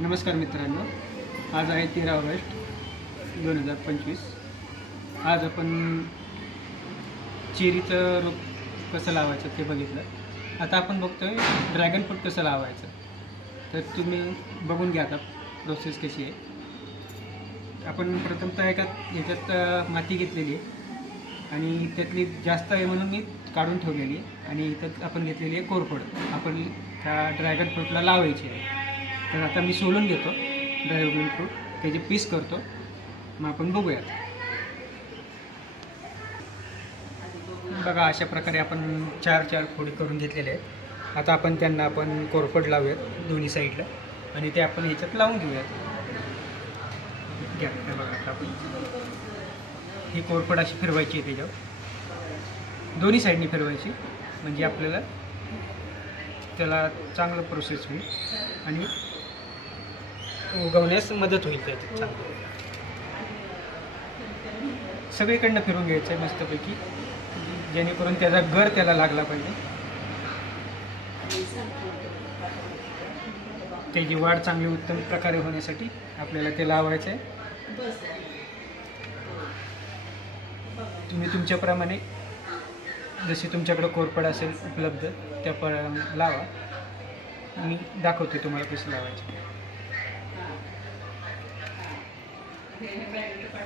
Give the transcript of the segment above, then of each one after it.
नमस्कार मित्रांनो, आज आहे 13 ऑगस्ट 2025। आज आपण चेरीचं रोप कसं लावायचं ते बघितलं। आता आपण बघतोय ड्रॅगन फ्रूट कसं लावायचं। तर तुम्ही बघून घ्या आता प्रोसेस कशी आहे। आपण प्रथमतः ह्याच्यात माती घेतलेली आहे आणि त्यातली जास्त आहे म्हणून मी काढून ठेवलेली आहे आणि इथं आपण घेतलेली आहे कोरफड। आपण त्या ड्रॅगन फ्रूटला लावायची आहे। तर आता मी सोलून घेतो ड्रॅगन फ्रूट, त्याचे पीस करतो, मग आपण बघूयात। बघा, अशा प्रकारे आपण चार फोडी करून घेतलेले आहेत। आता आपण त्यांना कोरफड लावूयात दोन्ही साईडला आणि ते आपण ह्याच्यात लावून घेऊयात। घ्या, बघा आता आपण ही कोरफड अशी फिरवायची आहे, त्याच्यावर दोन्ही साईडनी फिरवायची, म्हणजे आपल्याला त्याला चांगलं प्रोसेस होईल आणि उगवण्यास मदत होईल त्याच्यात चांगलं। सगळीकडनं फिरून घ्यायचं आहे मस्तपैकी, जेणेकरून त्याचा गर त्याला लागला पाहिजे, त्याची वाढ चांगली उत्तम प्रकारे होण्यासाठी आपल्याला ते लावायचं आहे। तुम्ही तुमच्याप्रमाणे जशी तुमच्याकडे कोरफड असेल उपलब्ध त्या लावा। मी दाखवते तुम्हाला कसं लावायचं।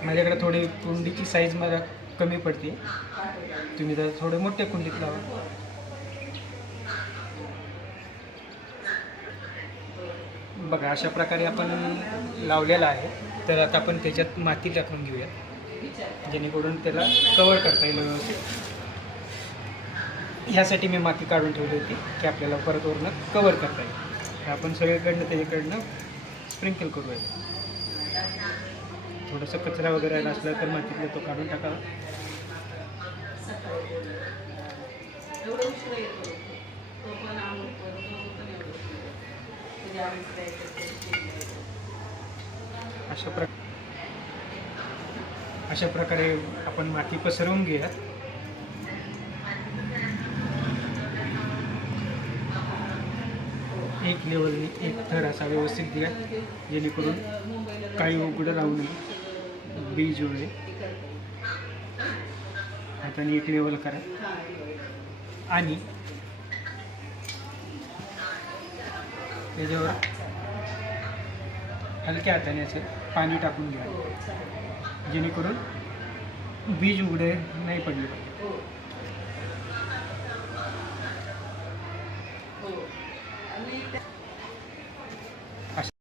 माझ्याकडे थोडी कुंडीची साईज मला कमी पडते, तुम्ही जर थोडं मोठ्या कुंडीत लावा। बघा, अशा प्रकारे आपण लावलेला आहे। तर आता आपण त्याच्यात माती टाकून घेऊया, जेणेकरून त्याला कवर करता येईल व्यवस्थित। ह्यासाठी मी माती काढून ठेवली होती की आपल्याला परत वरून कवर करता येईल। आपण सगळीकडनं त्याच्याकडनं स्प्रिंकल करूया। थोडंसं कचरा वगैरे असला तर मातीतला तो काढून टाकावा। अशा प्रकारे आपण माती पसरवून घेऊया। एक लेवलने एक थर असा व्यवस्थित द्या, जेणेकरून काही उघडं राहू नये, बीज वगैरे। हाताने एक लेवल करा आणि त्याच्यावर हलक्या हाताने असे पाणी टाकून घ्या, जेणेकरून बीज उघडे नाही पडले पाहिजे।